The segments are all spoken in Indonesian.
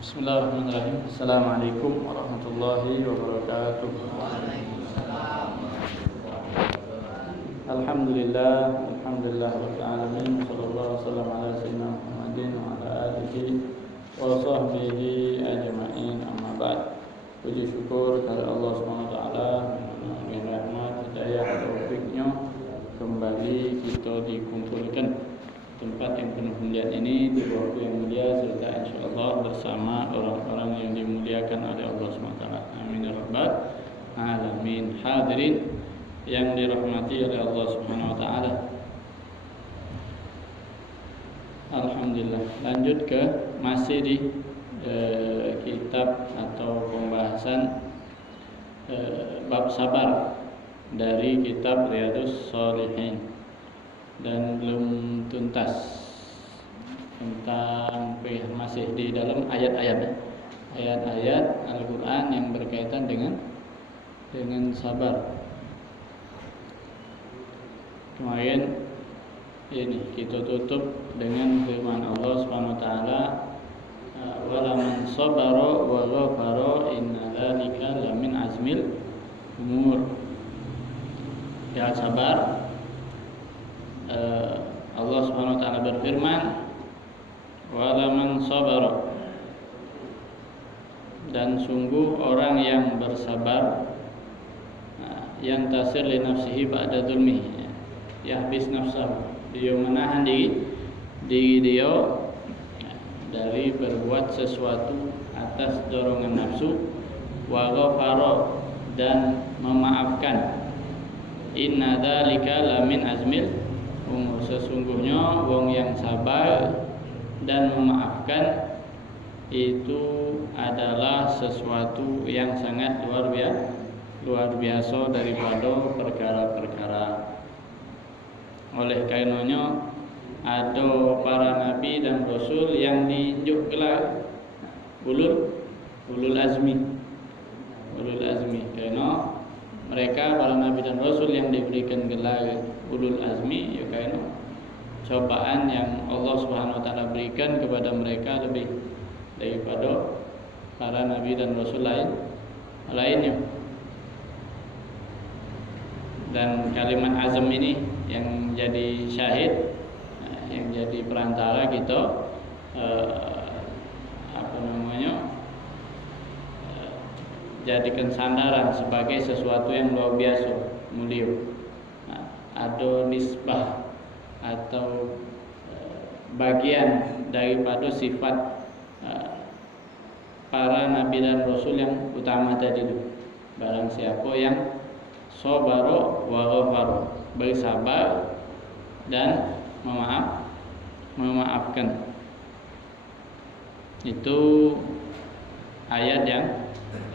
Bismillahirrahmanirrahim. Assalamualaikum warahmatullahi wabarakatuh. Alhamdulillah rabbil alamin. Sallallahu wasallam ala sayyidina Muhammadin wa ala alihi wa sahbihi ajma'in. Amma ba'd. Puji syukur kepada Allah Subhanahu wa taala dengan rahmat, hidayah, taufiknya kembali kita dikumpulkan tempat yang penuh kemuliaan ini di waktu yang mulia serta insyaallah bersama orang-orang yang dimuliakan oleh Allah SWT. Amin ya rabbal alamin. Hadirin yang dirahmati oleh Allah Subhanahu wa taala. Alhamdulillah. Lanjut ke masih di kitab atau pembahasan bab sabar dari kitab Riyadhus Shalihin. Dan belum tuntas tentang masih di dalam ayat-ayat Al-Quran yang berkaitan dengan sabar. Kemarin ini kita tutup dengan firman Allah Subhanahu wa taala, "Wala man sabara wa ghafara inna dzalika lamin azmil umur." Ya, sabar. Allah Subhanahu wa taala berfirman, "Wala man sabara." Dan sungguh orang yang bersabar, yang tasir li nafsihi ba'da dzulmihi, yahbis nafsahu, dia menahan diri dia dari berbuat sesuatu atas dorongan nafsu, wa ghafara, dan memaafkan, inna dzalika lamin azmil umur, sesungguhnya wong yang sabar dan memaafkan itu adalah sesuatu yang sangat luar biasa daripada perkara-perkara. Oleh karenanya ada para nabi dan rasul yang diunjuk gelar ulul azmi, karena mereka para nabi dan rasul yang diberikan gelar ulul azmi ya karena cobaan yang Allah Subhanahu wa taala berikan kepada mereka lebih daripada para nabi dan rasul lainnya. Dan kalimat azam ini yang jadi syahid, yang jadi perantara kita jadikan sandaran sebagai sesuatu yang luar biasa mulia. Ada nisbah atau bagian daripada sifat para nabi dan rasul yang utama tadi itu. Barang siapa yang sabara wa ghafara, bersabar dan memaafkan. Itu ayat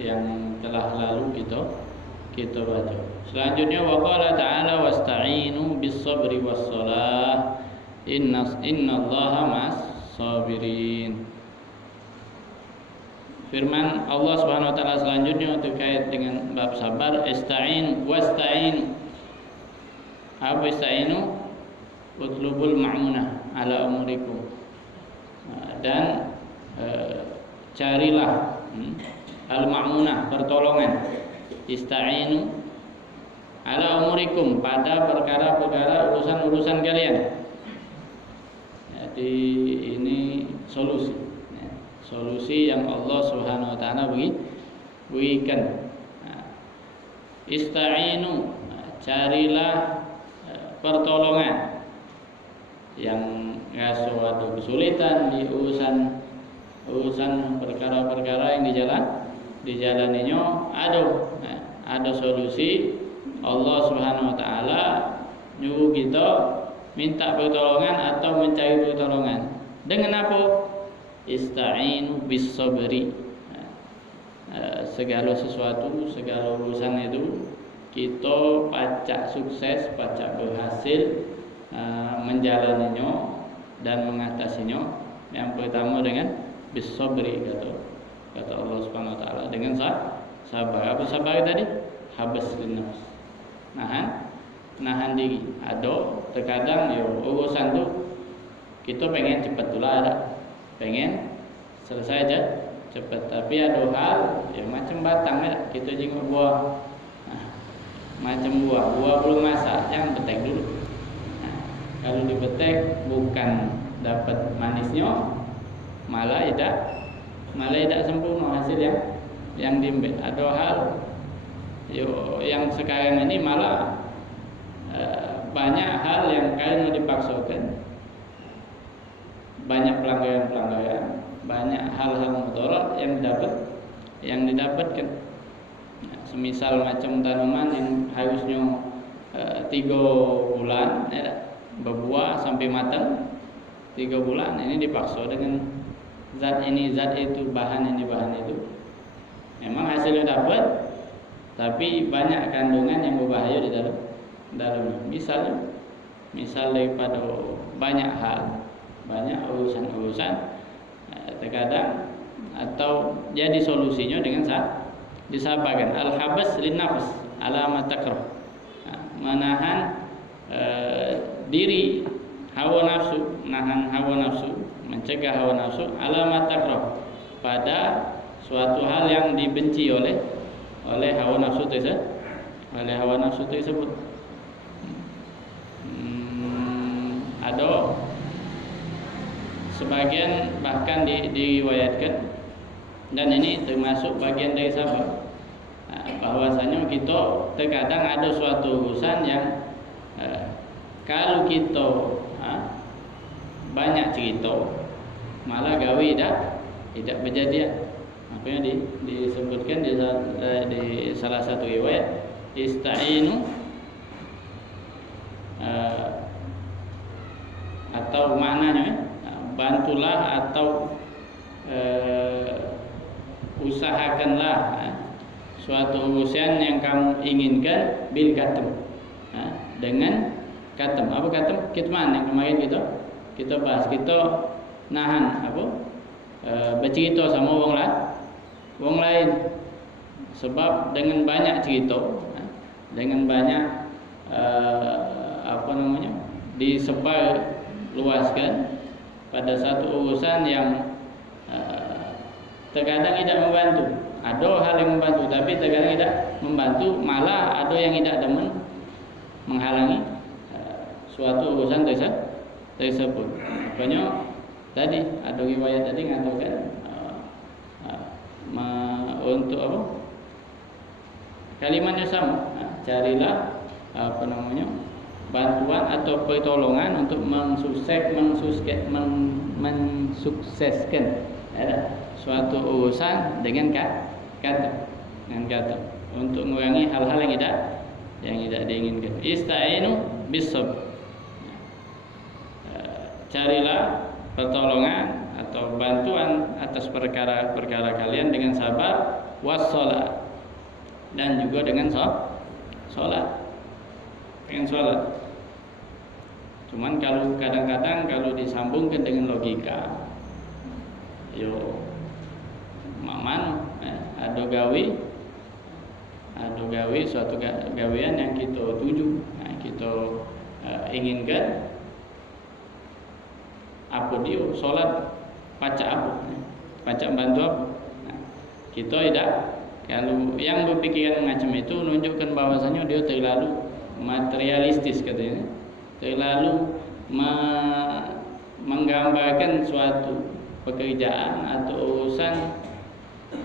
yang telah lalu kita baca. Selanjutnya waqala ta'ala wasta'inu bis-sabri was-shalah innallaha ma'as sabirin. Firman Allah Subhanahu wa taala selanjutnya terkait dengan bab sabar, ista'in wasta'in. Apa ista'inu? Utlubul ma'munah ala umurikum. Dan carilah al-ma'munah, pertolongan. Ista'inu ala umurikum, pada perkara-perkara urusan-urusan kalian. Jadi ini solusi yang Allah Subhanahu wa taala berikan. Ista'inu, carilah pertolongan. Yang rasa ada kesulitan di urusan perkara-perkara yang dijalaninya, ada solusi. Allah Subhanahu wa taala nyuruh kita minta pertolongan atau mencari pertolongan. Dengan apa? Ista'inu bis sabri. Segala sesuatu, segala urusan itu kita pacak sukses, pacak berhasil menjalaninya dan mengatasinya. Yang pertama dengan bis sabri, kata Allah Subhanahu wa taala, dengan sabar. Apa sabar tadi? Habas nafs. Nahan diri. Ada terkadang urusan tu kita pengen cepat dulu, pengen selesai aja cepat. Tapi ada hal ya macam batang ya, kita jenguk buah. Macam buah belum masak, jangan petek dulu. Kalau dipetek bukan dapat manisnya, malah tidak sempurna hasil yang diambil. Ada hal yang sekarang ini malah banyak hal yang karena dipaksakan, banyak pelanggaran, banyak hal-hal mudarat yang didapatkan. Semisal macam tanaman yang harusnya 3 bulan berbuah sampai matang 3 bulan, ini dipaksa dengan zat ini zat itu, bahan ini bahan itu. Memang hasilnya dapat, tapi banyak kandungan yang berbahaya di dalamnya. Misal daripada banyak hal, banyak urusan terkadang, atau jadi solusinya dengan disabarkan. Al-habas linnafs ala ma takrah, menahan diri hawa nafsu, menahan hawa nafsu, mencegah hawa nafsu ala ma takrah, pada suatu hal yang dibenci oleh hawa nafsu tersebut. Ada sebagian bahkan diriwayatkan, dan ini termasuk bagian dari sabar, bahwasanya kita terkadang ada suatu urusan yang kalau kita banyak cerita malah gawe tidak berjadian. Apa yang disebutkan di salah satu riwayat, ista'inu, atau maknanya bantulah atau usahakanlah suatu urusan yang kamu inginkan bil katem, dengan katem. Apa katem? Kitman yang kemarin kita bahas. Kita nahan bercerita sama wong lain, sebab dengan banyak cerita, dengan banyak disebar luaskan pada satu urusan yang terkadang tidak membantu. Ada hal yang membantu, tapi terkadang tidak membantu, malah ada yang tidak demen, menghalangi suatu urusan tersebut. Makanya tadi ada riwayat tadi mengatakan untuk apa? Kalimatnya sama. Carilah bantuan atau pertolongan untuk mensukseskan suatu urusan dengan kata, untuk mengurangi hal-hal yang tidak diinginkan. Ista'inu bis-sabr, carilah pertolongan atau bantuan atas perkara-perkara kalian dengan sabar, wassalat, dan juga dengan sholat. Cuman kalau kadang-kadang kalau disambungkan dengan logika, ada gawe suatu gawean yang kita tuju, kita inginkan, apa dia sholat pacak bantu apa, kita tidak. Kalau yang berpikiran macam itu menunjukkan bahwasanya dia terlalu materialistis, katanya, terlalu menggambarkan suatu pekerjaan atau urusan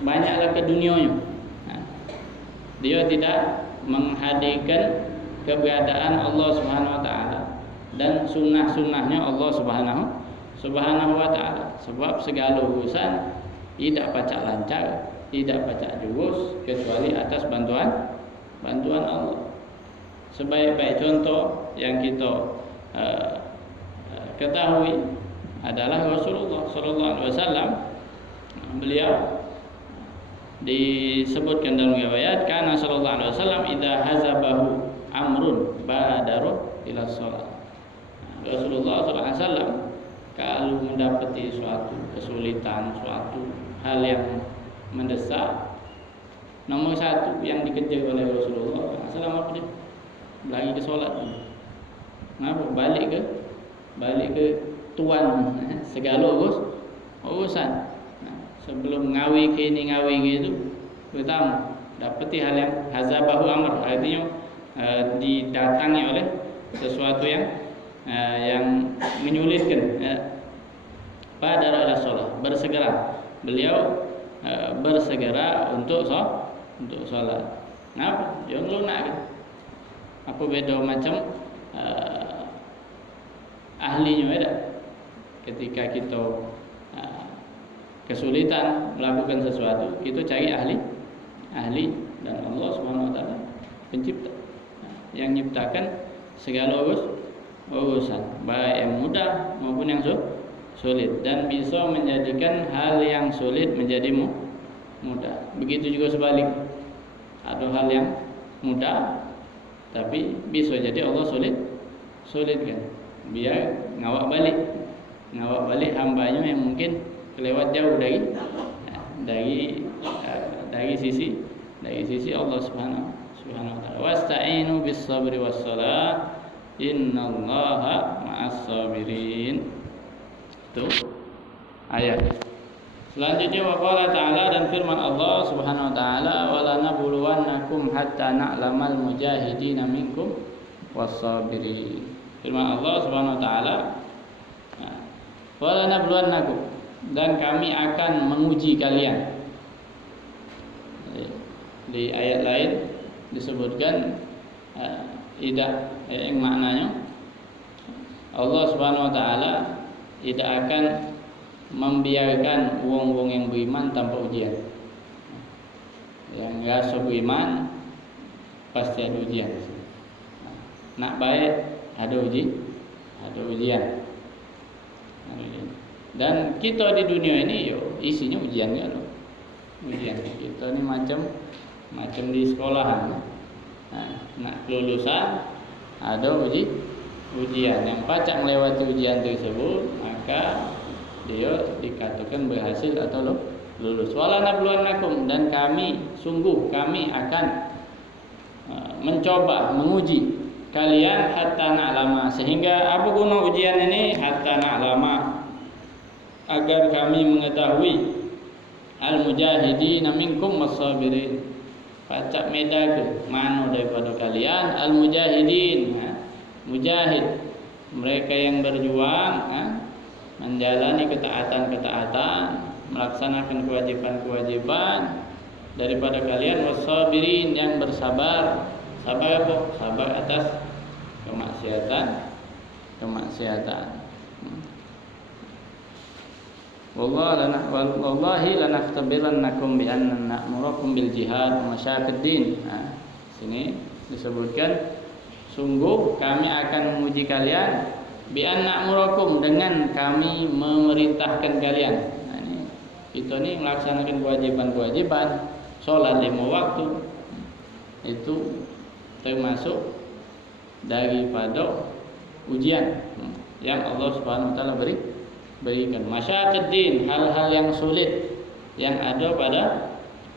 banyaklah ke dunianya. Dia tidak menghadirkan keberadaan Allah Subhanahu wa taala dan sunnah-sunnahnya Allah Subhanahu wa taala. Sebab segala urusan tidak pacak lancar, tidak pacak jurus kecuali atas bantuan Allah. Sebaik-baik contoh yang kita ketahui adalah Rasulullah sallallahu alaihi wasallam. Beliau disebutkan dalam riwayat, kana sallallahu alaihi wasallam idza hazabahu amrun badaru ila shalah. Rasulullah sallallahu alaihi wasallam kalau mendapati suatu kesulitan, suatu hal yang mendesak, nomor satu yang dikejar oleh Rasulullah sallallahu alaihi wasallam lagi ke solat. Kenapa? Balik ke tuan segala urusan. sebelum ngawi ke ini ngawi ke itu, pertama dapati hal yang hazabahu amr, artinya didatangi oleh sesuatu yang menyulitkan. Pada adalah sholat, bersegera. Beliau bersegera untuk sholat. Ngapa? Jangan lunak kan? Apa beda macam ahlinya beda. Ketika kita kesulitan melakukan sesuatu, kita cari ahli, dan Allah Subhanahu Wa Taala pencipta yang menciptakan segala urusan, baik yang mudah maupun yang sulit, dan bisa menjadikan hal yang sulit menjadi mudah. Begitu juga sebalik, ada hal yang mudah tapi bisa jadi Allah sulitkan, biar ngawak balik hambanya yang mungkin kelewat jauh dari sisi Allah Subhanahu wa taala. Wasta'inu bis sabri was salah, innallaha ma'as sabirin. Itu ayat. Selanjutnya waqala ta'ala, dan firman Allah Subhanahu wa taala, wala nabluwannakum hatta na'lamal mujahidina minkum was-sabirin. Firman Allah Subhanahu wa taala, wala nabluwannakum, dan kami akan menguji kalian. Di ayat lain disebutkan yang maknanya Allah Subhanahu wa taala tidak akan membiarkan wong-wong yang beriman tanpa ujian. Yang rasa beriman pasti ada ujian. Nak baik ada ujian. Dan kita di dunia ini isinya ujian kan. Ujian kita ni macam di sekolahan. Nak kelulusan ada ujian. Yang pacak melewati ujian tersebut, maka dia dikatakan berhasil atau lulus. Wala nabluwannakum, dan sungguh kami akan mencoba, menguji kalian hatta na'lama. Sehingga apa guna ujian ini? Hatta na'lama, agar kami mengetahui al-mujahidina minkum was-sabirin. Pacak meda ke mana daripada kalian al-mujahidin, mujahid, mereka yang berjuang, menjalani ketaatan-ketaatan, melaksanakan kewajiban-kewajiban daripada kalian, was-sabirin, yang bersabar. Sabar apa? Sabar atas kemaksiatan. Wallahi lanaftabirannakum bi anna na'murakum bil jihad wa masyaqqid din. Sini disebutkan sungguh kami akan menguji kalian bi anna na'murakum, dengan kami memerintahkan kalian. Kita ni melaksanakan kewajiban-kewajiban, solat 5 waktu, itu termasuk daripada ujian yang Allah Subhanahu wa taala berikan. Masyaqqid din, hal-hal yang sulit yang ada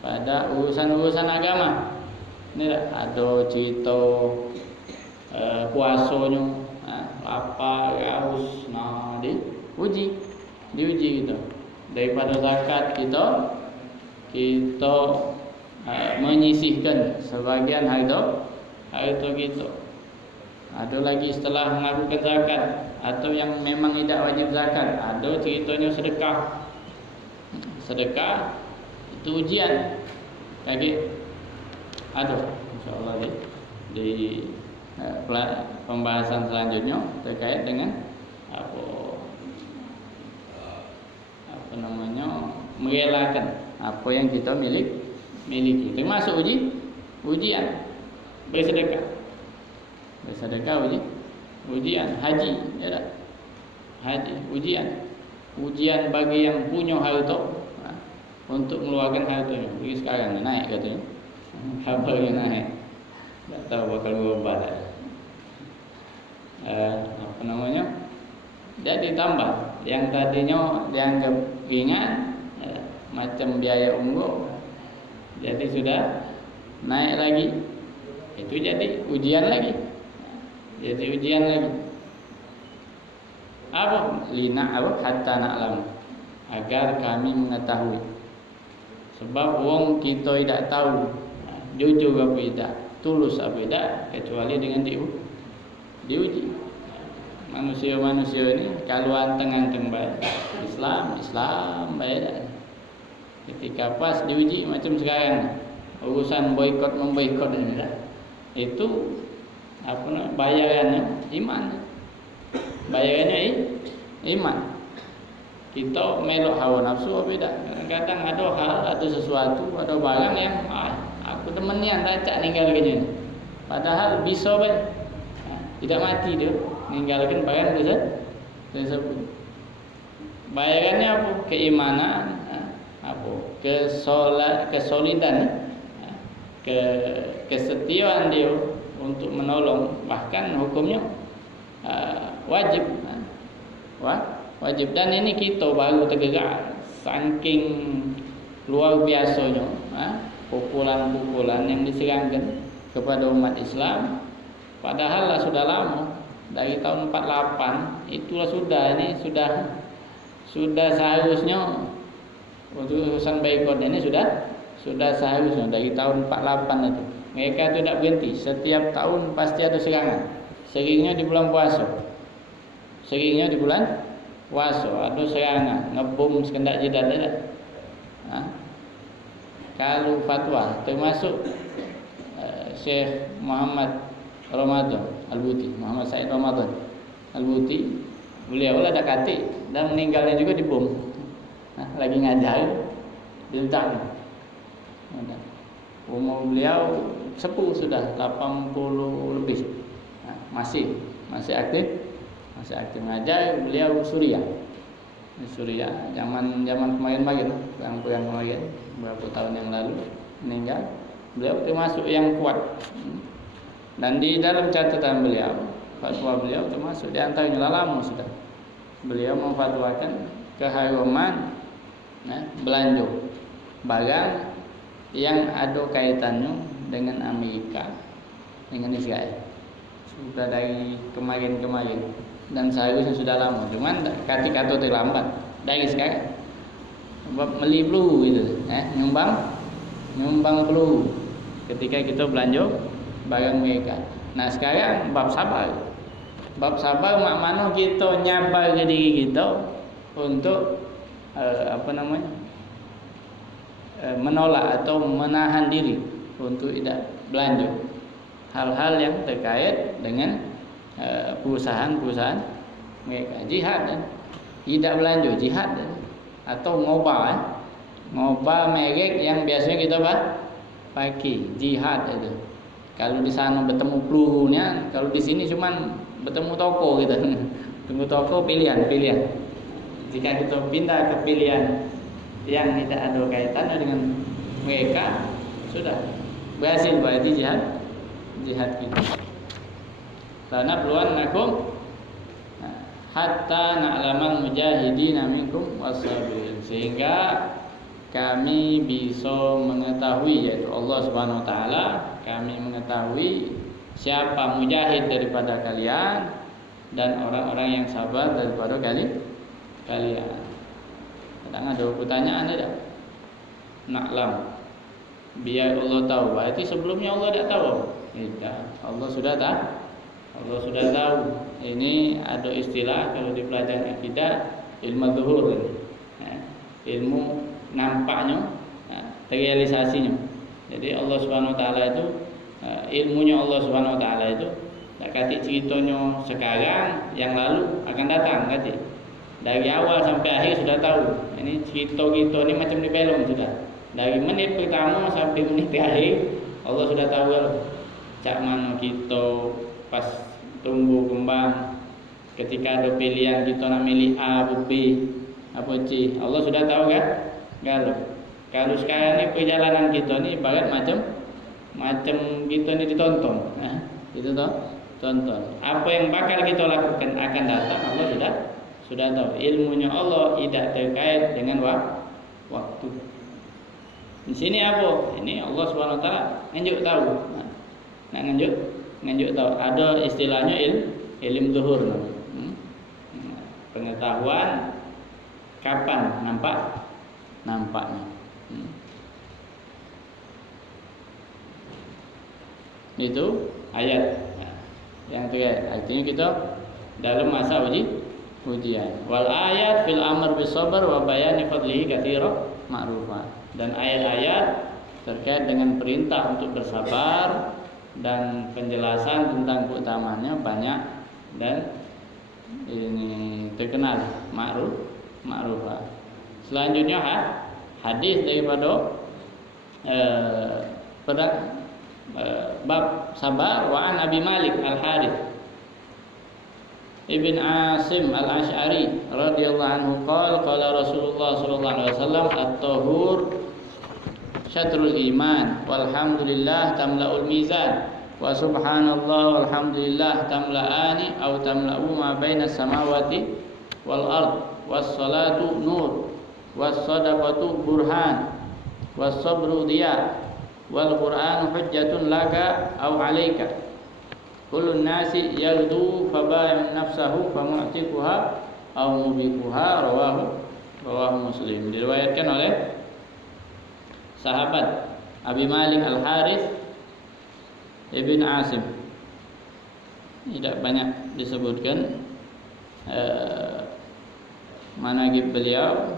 pada urusan-urusan agama. Ini ada cerita puasanya, lapar, haus, diuji kita. Daripada zakat kita menyisihkan sebagian harta kita. Ada lagi setelah melakukan zakat, atau yang memang tidak wajib zakat, ada ceritanya sedekah itu ujian. Lagi ada insyaallah di pembahasan selanjutnya terkait dengan apa merelakan apa yang kita miliki, termasuk ujian. Bersedekah ujian. Haji, ya tak? Haji ujian bagi yang punya harta, untuk mengeluarkan hartanya. Pergi sekarang naik katanya, kabarnya naik, tak tahu bakal berubah tak. Jadi tambah yang tadinya dianggap ringan, macam biaya umroh, jadi sudah naik lagi. Itu jadi ujian lagi. Apa? Hatta na'lam, agar kami mengetahui. Sebab wong kita tidak tahu jujur apa tidak, tulus apa tidak, kecuali dengan diuji. Manusia-manusia ini kalau anteng-anteng baik Islam baik. Ketika pas diuji macam sekarang urusan boikot memboikot ini dah, itu bayarannya iman. Bayarannya iman. Kita melok hawa nafsu apa tidak? Kadang ada hal atau sesuatu, ada barang yang aku temenian racak ninggalkan ini. Padahal bisa baik. Tidak mati dia ninggalkan barang tersebut. Bayarannya apa? Keimanan, kesolidan, kesetiaan dia untuk menolong, bahkan hukumnya wajib. Wajib. Dan ini kita baru tergerak saking luar biasanya pukulan-pukulan yang diserangkan kepada umat Islam. Padahal sudah lama, dari tahun 48 itulah sudah seharusnya untuk urusan boikot ini sudah seharusnya dari tahun 48 itu. Mereka itu tidak berhenti, setiap tahun pasti ada serangan. Seringnya di bulan puasa. Ada serangan, ngebom sekendak jidat ada. Kalau fatwa termasuk Syekh Muhammad Ramadan Al-Buti, Muhammad Said Ramadan Al-Buti, beliau ada katik dan meninggalnya juga dibom. Lagi ngajar diletakkan. Umur beliau sepuh sudah 80 lebih. Masih aktif ngajar. Beliau Suriah zaman kemarin perang kemarin beberapa tahun yang lalu meninggal. Beliau termasuk yang kuat, dan di dalam catatan beliau, fatwa beliau termasuk di antaranya lama sudah beliau memfatwakan keharuman belanja barang yang ada kaitannya dengan Amerika, dengan Israel. Sudah dari kemarin dan seharusnya sudah lama, cuman kata terlambat dari sekarang. Sebab beli peluru gitu, nyumbang peluru ketika kita belanja barang mereka. Nah sekarang bab sabar mak mano kita nyabar ke diri kita untuk menolak atau menahan diri untuk tidak belanja hal-hal yang terkait dengan perusahaan mereka. Jihad tidak belanja jihad, atau ngobah merek yang biasanya kita pakai jihad itu. Kalau di sana bertemu pelurunya, kalau di sini cuman bertemu toko gitu. Bertemu toko pilihan. Jika kita pindah ke pilihan yang tidak ada kaitannya dengan mereka, sudah berhasil berarti jihad kita. Lanabluwannakum hatta na'lamal mujahidina minkum wasabirin, sehingga kami bisa mengetahui, yaitu Allah Subhanahu wa taala, kami mengetahui siapa mujahid daripada kalian dan orang-orang yang sabar daripada kalian. Kadang ada pertanyaan tidak? Na'lam, biar Allah tahu. Berarti sebelumnya Allah tidak tahu. Tidak, Allah sudah tahu. Ini ada istilah kalau di pelajaran akidah, ilmu zuhur, ilmu nampaknya, terrealisasinya. Jadi Allah Subhanahu wa taala itu, ilmunya Allah Subhanahu wa taala itu tak kati ceritanya sekarang, yang lalu akan datang kati. Dari awal sampai akhir sudah tahu. Ini cerita kita ini macam di film sudah. Dari menit pertama sampai menit terakhir Allah sudah tahu cak mana kita pas tumbuh kembang, ketika ada pilihan kita nak milih A atau B apa C, Allah sudah tahu kan? Kalau sekarang ni perjalanan kita ni ibarat macam kita ni ditonton, tonton. Apa yang bakal kita lakukan akan datang, Allah sudah tahu. Ilmunya Allah tidak terkait dengan waktu. Di sini apa? Ini Allah Subhanahu wa taala nganjuk tahu. Nak nganjuk tahu. Ada istilahnya ilmu zuhur. Pengetahuan kapan nampaknya. Itu ayat. Yang itu artinya kita dalam masa ujian. Wal ayat fil amr bis sabr wa bayani fadlihi katsira ma'rufa. Dan ayat-ayat terkait dengan perintah untuk bersabar dan penjelasan tentang keutamanya banyak dan ini terkenal ma'rufah. Selanjutnya hadis daripada bab sabar wa an Abi Malik Al-Harith Ibn Asim Al-Ash'ari radhiyallahu anhu qala Rasulullah sallallahu alaihi wasallam at-tahur syatrul iman walhamdulillah tamla'ul mizan wa subhanallah walhamdulillah tamla'ani aw tamla'u ma baina samawati wal ard was salatu nur was sadaqatu burhan was sabru diya wal qur'anu hujjatun laka aw 'alaika kullun nasi yaghdu faba'i nafsahu famu'tiquha aw mubiquha rawahu Muslim. Diriwayatkan oleh sahabat Abi Malik Al-Harith Ibn Asim. Tidak banyak disebutkan manaqib beliau,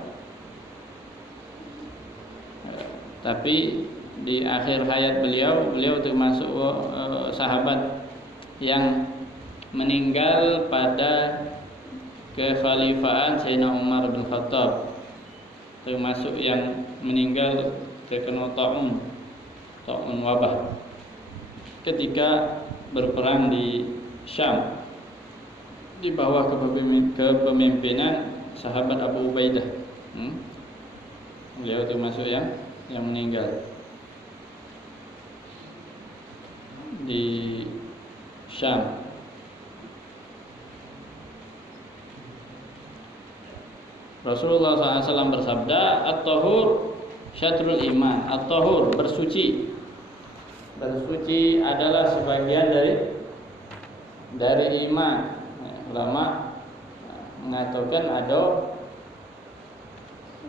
tapi di akhir hayat beliau termasuk sahabat yang meninggal pada kekhalifahan Sayyidina Umar bin Khattab, termasuk yang meninggal terkena ta'un wabah ketika berperang di Syam di bawah kepemimpinan sahabat Abu Ubaidah. Beliau termasuk yang meninggal di Syam. Rasulullah SAW bersabda, at-tahur syatrul iman. At-tahur bersuci. Bersuci adalah sebagian dari iman. Ulama mengatakan ada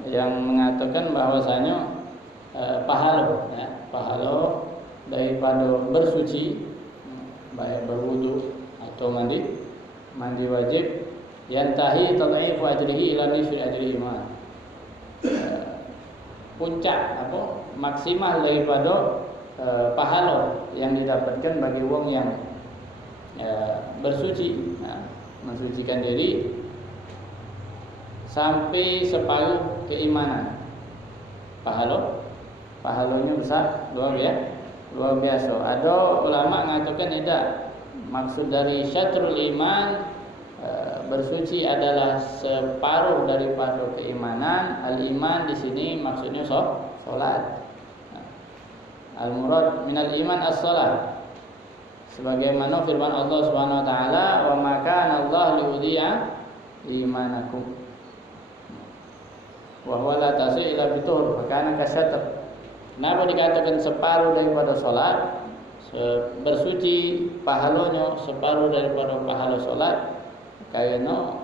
yang mengatakan bahwasanya pahala daripada bersuci, baik berwudu atau mandi wajib, yantahi tad'ifu ajrihi ila nisfi ajri iman. Puncak maksimal daripada pahala yang didapatkan bagi wong yang bersuci, mensucikan diri sampai separuh keimanan. Pahalanya besar, luar biasa. Ada ulama mengatakan tidak, maksud dari syatrul iman, bersuci adalah separuh daripada keimanan. Al-iman di sini maksudnya salat. Al-murad minal iman as-salat. Sebagaimana firman Allah Subhanahu wa taala, "Wa ma kana Allah liyudhi'a imanakum." Wa huwa la tasi ila bitur, makana kasyatr. Kenapa dikatakan separuh daripada salat? Bersuci pahalanya separuh daripada pahala salat. Karena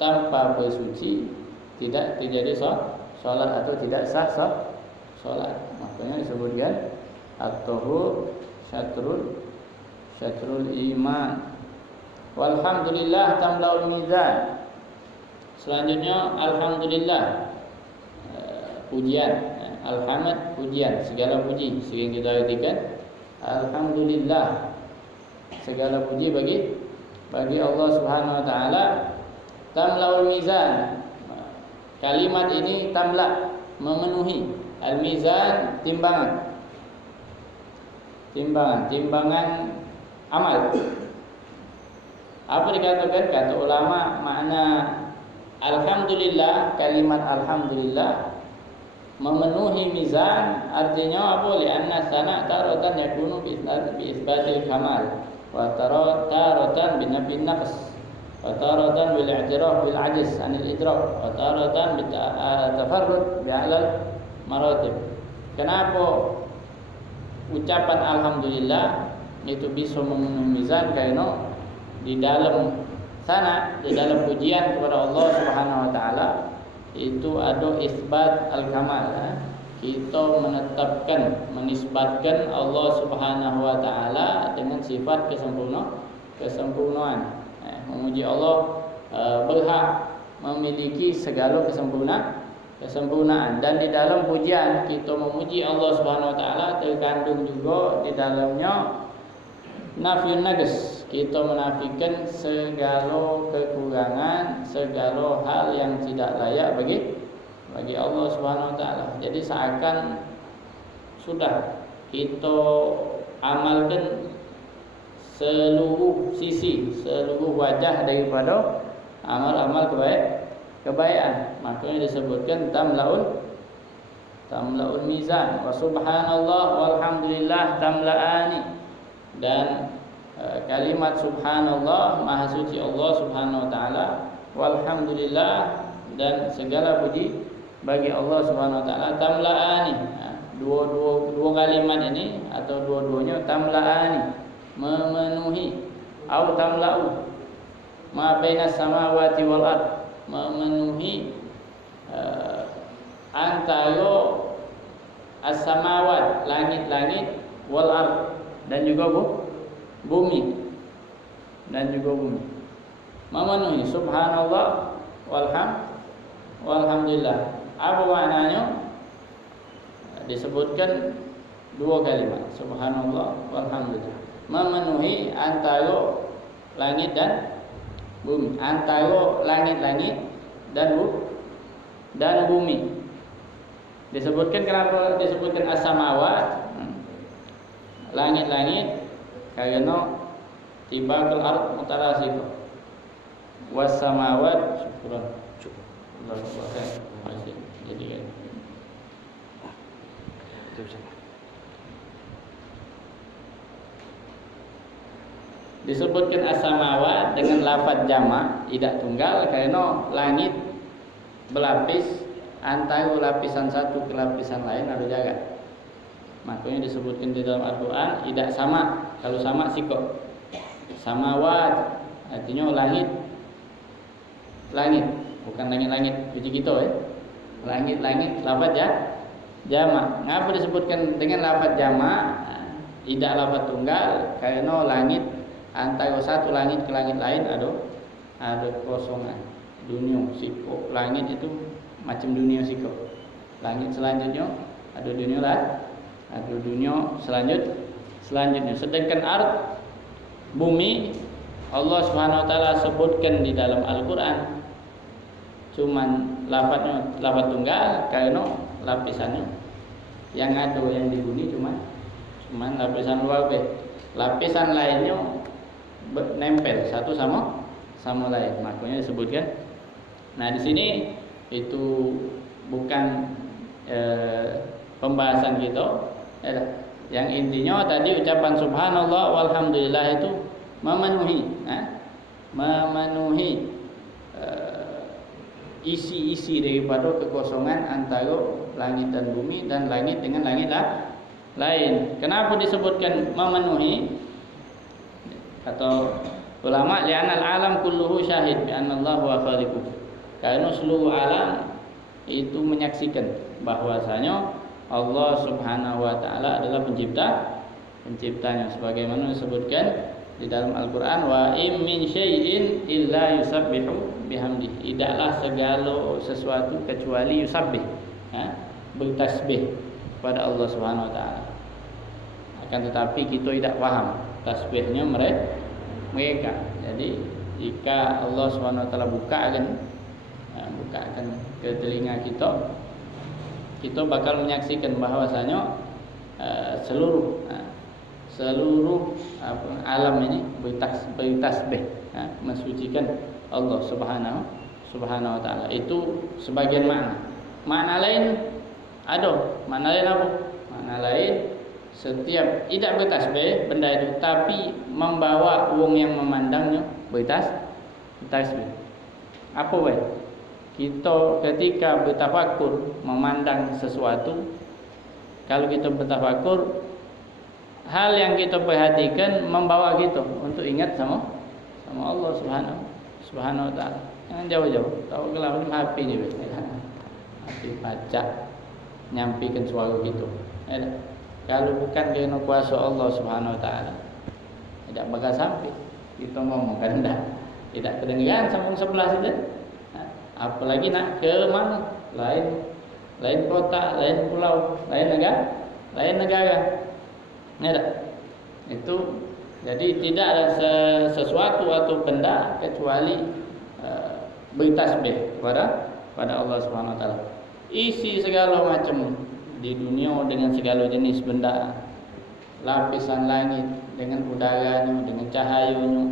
tanpa bersuci tidak terjadi salat atau tidak sah salat. Makanya disebutkan at-tahur syatrul iman. Walhamdulillah tamlaul mizan. Selanjutnya alhamdulillah, pujian. Alhamd pujian, segala puji. Sering kita artikan alhamdulillah, segala puji bagi Allah Subhanahu wa taala. Tamlaul mizan. Kalimat ini tamla, memenuhi. Al-mizan timbangan amal. Apa dikatakan? Kata ulama, makna alhamdulillah, kalimat alhamdulillah memenuhi mizan, artinya apa? Li'anna sana taratan yakunu bi isbatil kamal, wa taratan bi nafyin naqs, wa taratan bil i'tiraf bil ajz anil idrak, wa taratan bi tafarrud bi a'lal maratib. Kenapa ucapan alhamdulillah itu bisa memenuhi mizan? Karena di dalam pujian kepada Allah Subhanahu wa taala itu ada isbat al-kamal, kita menetapkan, menisbatkan Allah Subhanahu wa taala dengan sifat kesempurnaan. Memuji Allah berhak memiliki segala kesempurnaan, dan di dalam pujian kita memuji Allah Subhanahu wa taala terkandung juga di dalamnya nafyun naqs. Kita menafikan segala kekurangan, segala hal yang tidak layak bagi Allah Subhanahu wa taala. Jadi seakan sudah kita amalkan seluruh sisi, seluruh wajah daripada amal-amal kebaikan. Makanya disebutkan tamlaul mizan, wa subhanallah walhamdulillah tamlaani. Dan kalimat subhanallah, maha suci Allah Subhanahu wa taala, walhamdulillah, dan segala puji bagi Allah Subhanahu wa taala, tamlaani. Dua kalimat ini atau dua-duanya tamlaani, memenuhi, au tamlau ma bainas samawati wal ard, memenuhi antara as-samawat, langit-langit, wal ard, dan juga bumi, memenuhi. Subhanallah walhamdulillah. Apa maknanya? Disebutkan dua kalimat, subhanallah walhamdulillah, memenuhi antara langit dan bumi, antara langit-langit dan bumi. Disebutkan, kenapa disebutkan as-samawat, langit-langit, karena tibaqul ard mutarasiqah, was samawat syukran. Jadi kan disebutkan as-samawat dengan lafaz jamak tidak tunggal karena langit berlapis, antara lapisan satu ke lapisan lain ada jarak. Makanya disebutkan di dalam Al-Quran tidak sama. Kalau sama sikok, samawat artinya langit, bukan langit-langit puji kita langit-langit, lafaz jamak. Ngapa disebutkan dengan lafaz jamak, tidak lafaz tunggal? Karena langit, antara satu langit ke langit lain ada kosongan. Dunia sikok, langit itu macam dunia sikok. Langit selanjutnya ada dunia ada dunia selanjutnya. Sedangkan ard, bumi, Allah Subhanahu wa taala sebutkan di dalam Al-Qur'an cuman lafaz tunggal karena lapisannya yang ada yang di bumi cuman lapisan luar, lapisan lainnya nempel satu sama lain. Makanya disebutkan. Nah, di sini itu bukan pembahasan kita. Yang intinya tadi ucapan subhanallah walhamdulillah itu memenuhi isi-isi daripada kekosongan antara langit dan bumi dan langit dengan langit lain. Kenapa disebutkan memenuhi? Atau ulama, li'anal alam kulluhu syahid bi anna Allah huwa khaliquh. Karena seluruh alam itu menyaksikan bahwasanya Allah Subhanahu wa taala adalah penciptanya, sebagaimana disebutkan di dalam Al-Qur'an, wa im min syai'in illa yusabbihu bihamdihi. Tidaklah segala sesuatu kecuali yusabbih, bertasbih kepada Allah Subhanahu wa taala. Akan tetapi kita tidak paham tasbihnya mereka. Jadi jika Allah Subhanahu wa taala bukakan ke telinga kita bakal menyaksikan bahwasanya seluruh alam ini bertasbih, mensucikan Allah Subhanahu wa taala. Itu sebagian makna lain ada. Makna lain apa? Makna lain, setiap tidak bertasbih benda itu tapi membawa wong yang memandangnya bertasbih. Apa wae? Kita ketika bertafakur memandang sesuatu, kalau kita bertafakur, hal yang kita perhatikan membawa kita untuk ingat sama Allah Subhanahu wa taala. Jangan jauh-jauh. Tahu kalau HP ni, HP baca. nyampikan suara gitu. Kalau bukan kerana kuasa Allah Subhanahu Wa Taala, tidak bakal sampai. Kita ngomong kan tidak kedengaran sambung sebelah saja. Apalagi nak ke mana? Lain kota, lain pulau, lain negara. Itu jadi tidak ada sesuatu atau benda kecuali bertasbih kepada Allah Subhanahu Wa Taala. Isi segala macam di dunia dengan segala jenis benda, lapisan langit dengan udaranya, dengan cahayanya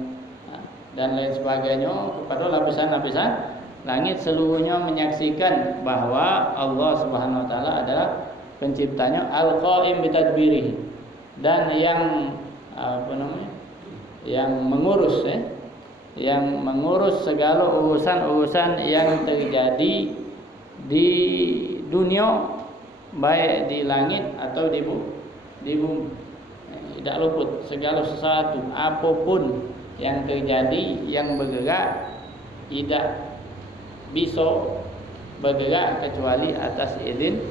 dan lain sebagainya, kepada lapisan-lapisan langit seluruhnya menyaksikan bahawa Allah Subhanahu Wa Taala adalah penciptanya, al-qaim bitadbirih, dan yang yang mengurus segala urusan-urusan yang terjadi di dunia, baik di langit atau di bumi. Tidak luput segala sesuatu apapun yang terjadi, yang bergerak, tidak bisa bergerak kecuali atas izin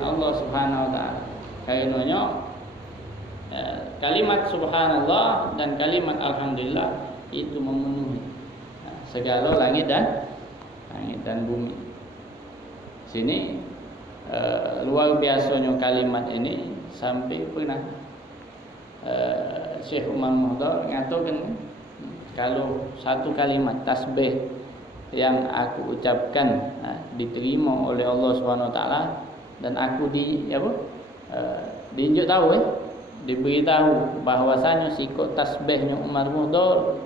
Allah Subhanahu Wa Taala. Karenanya kalimat subhanallah dan kalimat alhamdulillah itu memenuhi segala langit dan bumi. Sini luar biasanya kalimat ini sampai pernah Syekh Umar Muhdar mengatakan, kalau satu kalimat tasbih yang aku ucapkan diterima oleh Allah Subhanahu Wa Taala, dan aku diinjuk tahu diberitahu bahwasanya sikut tasbihnya Umar Muhdar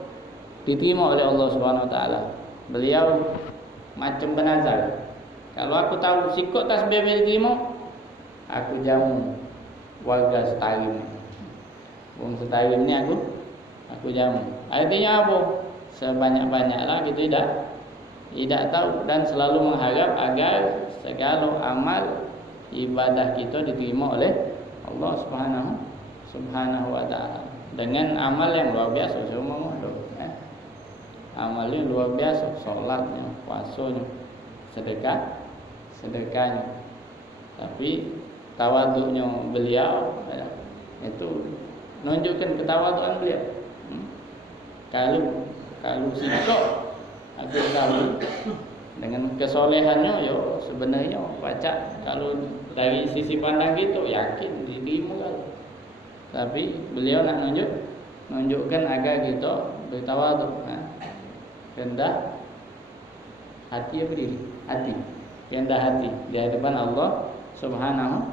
diterima oleh Allah Subhanahu Wa Taala, beliau macam bernazar, kalau aku tahu sikut tasbih diterima, aku jamu warga Setarim. Wong Setarim ni aku jamu. Artinya apa? Sebanyak-banyaklah kita tidak tahu, dan selalu mengharap agar segala amal ibadah kita diterima oleh Allah Subhanahu Wa Taala dengan amal yang luar biasa. Semua amalnya luar biasa, solatnya, puasanya, sedekahnya. Tapi tawaduknya beliau itu menunjukkan ketawaduan beliau. Kalau sikap aku tahu dengan kesolehannya, yo sebenarnya baca, kalau dari sisi pandang gitu yakin diterima kan. Tapi beliau nak menunjukkan agar kita bertawaduk, rendah hati, hati rendah hati di hadapan Allah Subhanahu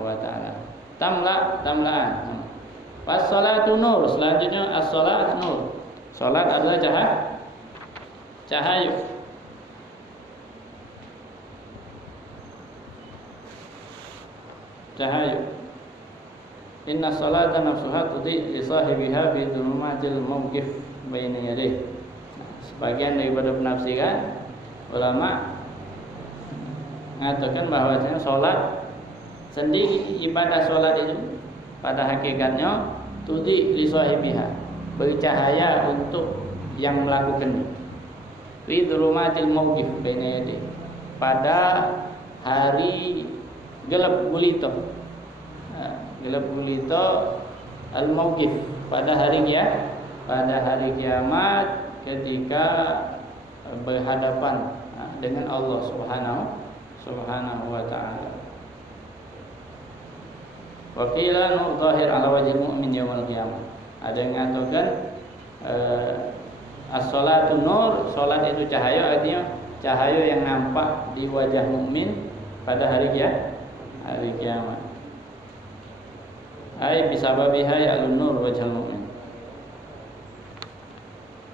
Wa Taala. Tamlaan. Was-salatu nur. Selanjutnya as-salat nur. Salat adalah cahaya. Inna salata nafsuha tudhi li sahibiha fi dhulumatil mawqif baina yadayhi. Sebagian daripada penafsiran ulama mengatakan bahwasanya salat sendiri, ibadah salat itu pada hakikatnya tudhi li sahibiha, bercahaya untuk yang melakukannya. Fi dhulumatil mawqif baina yadayhi, pada hari gelap gulita. Gelap gulita al-mawqif, pada hari kiamat ketika berhadapan dengan Allah Subhanahu Wa Taala. Wa qila nur zahir ala wajhil mu'min yaumil qiyamah. Ada yang mengatakan as-salatu nur, salat itu cahaya, artinya cahaya yang nampak di wajah mukmin pada hari kiamat. Ai bisababiha ya'lun nur wajhal mu'min.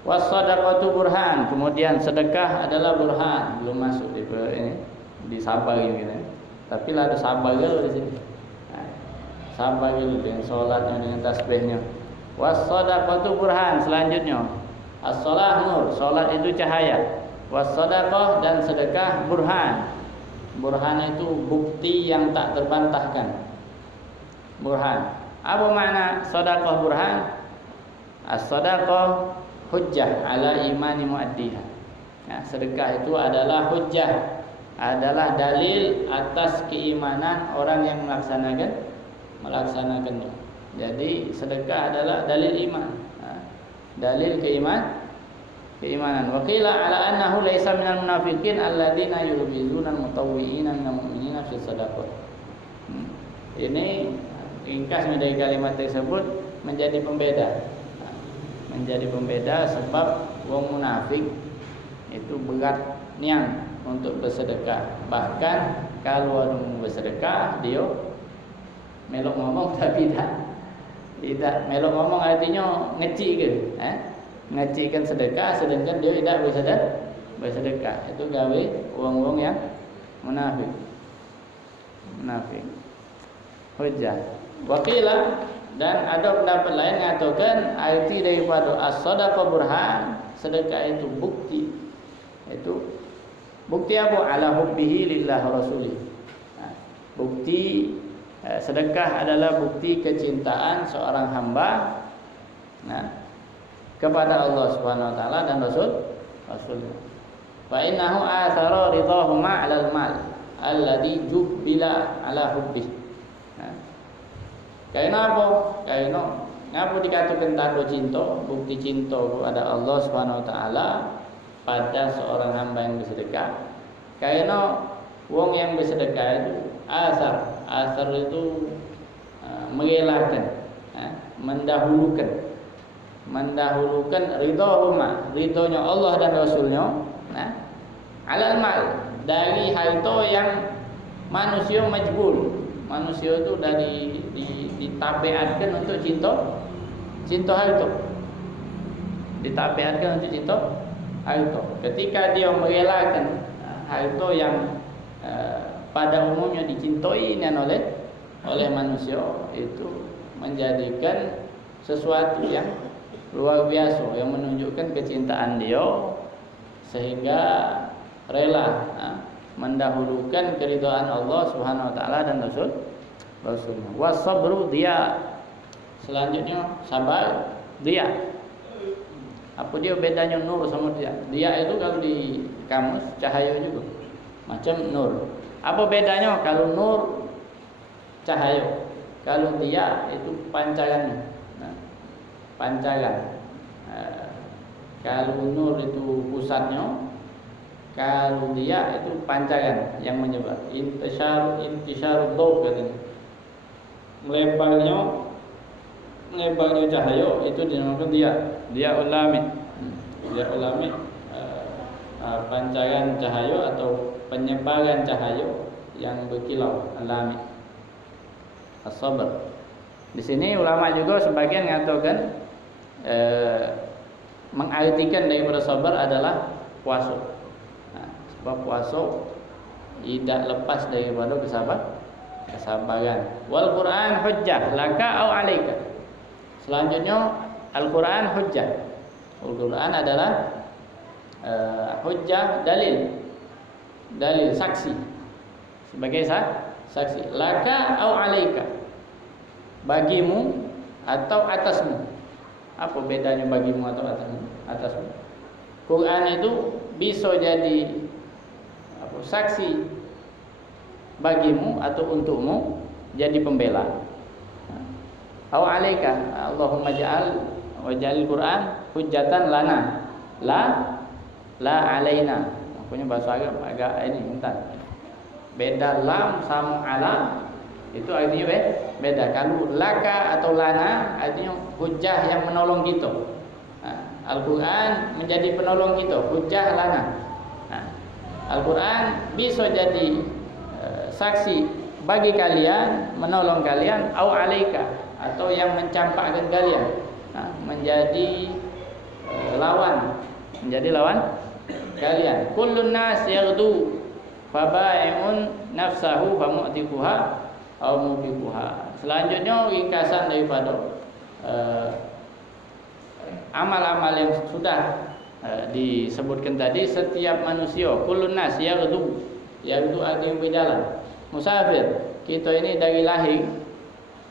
Was-sadaqatu burhan, kemudian sedekah adalah burhan. Belum masuk di sabar gitu. Tapi lah ada sabar dulu di sini. Sabar dulu dengan salatnya, dengan tasbihnya. Was-sadaqatu burhan, selanjutnya as-shalah nur, salat itu cahaya. Was-sadaqah, dan sedekah burhan. Burhan itu bukti yang tak terbantahkan. Burhan. Apa makna sedekah burhan? As-sadaqah hujjah ala imani muaddiha. Sedekah itu adalah hujjah adalah dalil atas keimanan orang yang melaksanakannya. Jadi sedekah adalah dalil iman, dalil keimanan. Wa qila ala annahu laisa minal munafiqin alladzina yulbizuna al-mutawwi'ina minal mu'minina fi shadaqah. Ini ringkas dari kalimat tersebut menjadi pembeda. Menjadi pembeda sebab wong munafik itu berat niang untuk bersedekah. Bahkan kalau ada bersedekah dia melok ngomong tapi tidak melok ngomong, artinya ngeci ke, ngecikan sedekah sedangkan dia tidak bersedekah. Itu gawe wong-wong yang munafik. Hujjah. Wakilah, dan ada pendapat lain mengatakan arti daripada as-sadaqah burhan, sedekah itu bukti. Itu bukti apa? Ala hubbihi lillah rasulih. Bukti sedekah adalah bukti kecintaan seorang hamba kepada Allah Subhanahu wa taala dan Rasulnya. Fa innahu athara ridahuma 'alal mal alladhi jubbila ala hubbihi. Karena apa? Karena ngapa dikatakan tanda cinta, bukti cinta kepada Allah Subhanahu wa taala pada seorang hamba yang bersedekah? Karena wong yang bersedekah itu asar itu merelakan, mendahulukan ridhonya Allah dan Rasulnya, alal mal, dari harta yang manusia majbur. Manusia itu dari ditabiatkan untuk cinta harta. Ditabiatkan untuk cinta harta. Ketika dia merelakan harta yang pada umumnya dicintai oleh manusia, itu menjadikan sesuatu yang luar biasa, yang menunjukkan kecintaan dia sehingga rela mendahulukan keridhaan Allah Subhanahu wa taala dan Rasulnya. Wasabru dia. Selanjutnya sabar dia. Apa dia bedanya nur sama dia? Dia itu kalau di kamus cahaya juga. Macam nur. Apa bedanya? Kalau nur cahaya, kalau dia itu pancarannya. Pancaran. Kalau nur itu pusatnya, kalau dia itu pancaran yang menyebar. Intisar dhaw katanya. Melebarnya cahaya itu dinamakan dia ulami. Dia ulami pancaran cahaya atau penyebaran cahaya yang berkilau, alami. As-sabr. Di sini ulama juga sebagian mengatakan mengartikan daripada sabar adalah puasa. Sebab puasa tidak lepas daripada kesabaran. Wal Quran hujjah laka au alaika. Selanjutnya Al-Quran hujjah. Al-Quran adalah hujjah, dalil saksi, sebagai saksi. Laka au alaika, bagimu atau atasmu. Apa bedanya bagimu atau atasmu? Quran itu bisa jadi saksi bagimu atau untukmu, jadi pembela. Au alaika, Allahumma ja'al Quran hujjatan lana, la alaina. Punya bahasa agak ini bentar. Beda lam sama ala itu artinya beda. Kalau laka atau lana artinya hujjah yang menolong kita. Al-Quran menjadi penolong kita, hujjah lana. Al-Quran bisa jadi saksi bagi kalian, menolong kalian, au alaika, atau yang mencampakkan kalian, menjadi lawan kalian. Kullun nas yaghdu fabai'un nafsahu famu'tiquha au mubiquha. Selanjutnya ringkasan daripada amal-amal yang sudah disebutkan tadi. Setiap manusia, kullun nas yaghdu artinya berjalan. Musafir, kita ini dari lahir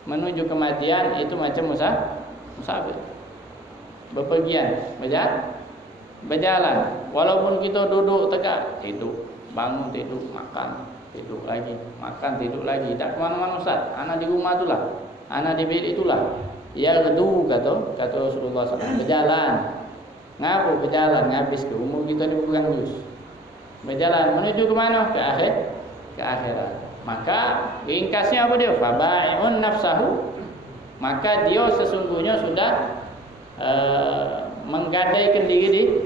menuju kematian itu macam musafir, bepergian, berjalan. Walaupun kita duduk tegak, itu bangun tidur, makan, tidur lagi, makan, tidur lagi. Tak kemana-mana Ustaz. Anak di rumah itulah, anak di bilik itulah. Ya ledu kata Rasulullah SAW. Berjalan. Ngapa berjalan? Habis ke umur kita ni berkurang terus. Berjalan menuju ke mana? Ke akhirat. Maka ringkasnya apa dia? Fabai'un nafsahu. Maka dia sesungguhnya sudah menggadaikan diri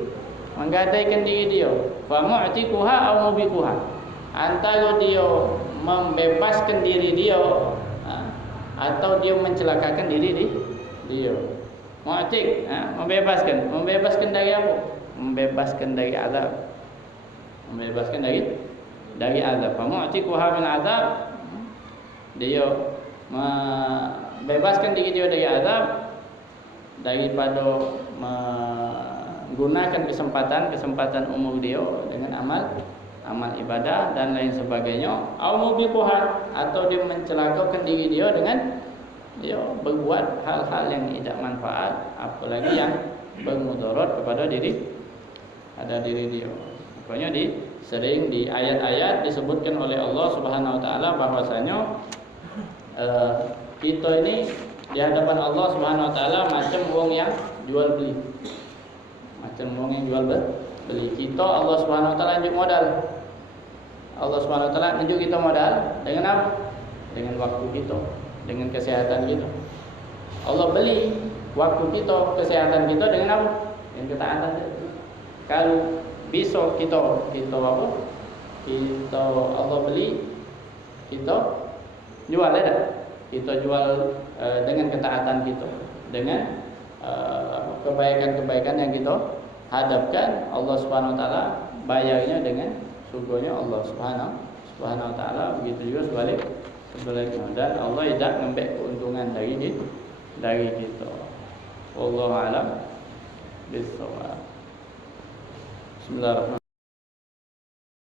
dia. Fa mu'tiquha aw mubiquha. Antara dia membebaskan diri dia atau dia mencelakakan diri dia. Mu'tiq, membebaskan dari apa? Membebaskan dari azab. Membebaskan dari azab. Fa mu'tiquha min azab. Dia membebaskan diri dia dari azab daripada menggunakan kesempatan umur dia dengan amal ibadah dan lain sebagainya, atau dia mencelakakan diri dia dengan dia berbuat hal-hal yang tidak manfaat, apalagi yang bermudarat kepada diri dia. Makanya sering di ayat-ayat disebutkan oleh Allah Subhanahu wa taala bahwasanya kita ini di hadapan Allah Subhanahu wa taala macam wong yang jual beli. Macam wong yang jual beli. Kita Allah Subhanahu wa taala tunjuk modal. Allah Subhanahu wa taala tunjuk kita modal dengan apa? Dengan waktu kita, dengan kesehatan kita. Allah beli waktu kita, kesehatan kita dengan apa? Dengan ketaatan kita. Kalau besok kita apa? Kita Allah beli, kita jual ada. Kita jual dengan ketaatan kita, dengan kebaikan-kebaikan yang kita hadapkan, Allah Subhanahu wa taala bayarnya dengan surganya Allah Subhanahu wa taala. Begitu juga sebaliknya, dan Allah tidak mengambil keuntungan dari kita. Wallahu a'lam bishawab. Bismillahirrahmanirrahim.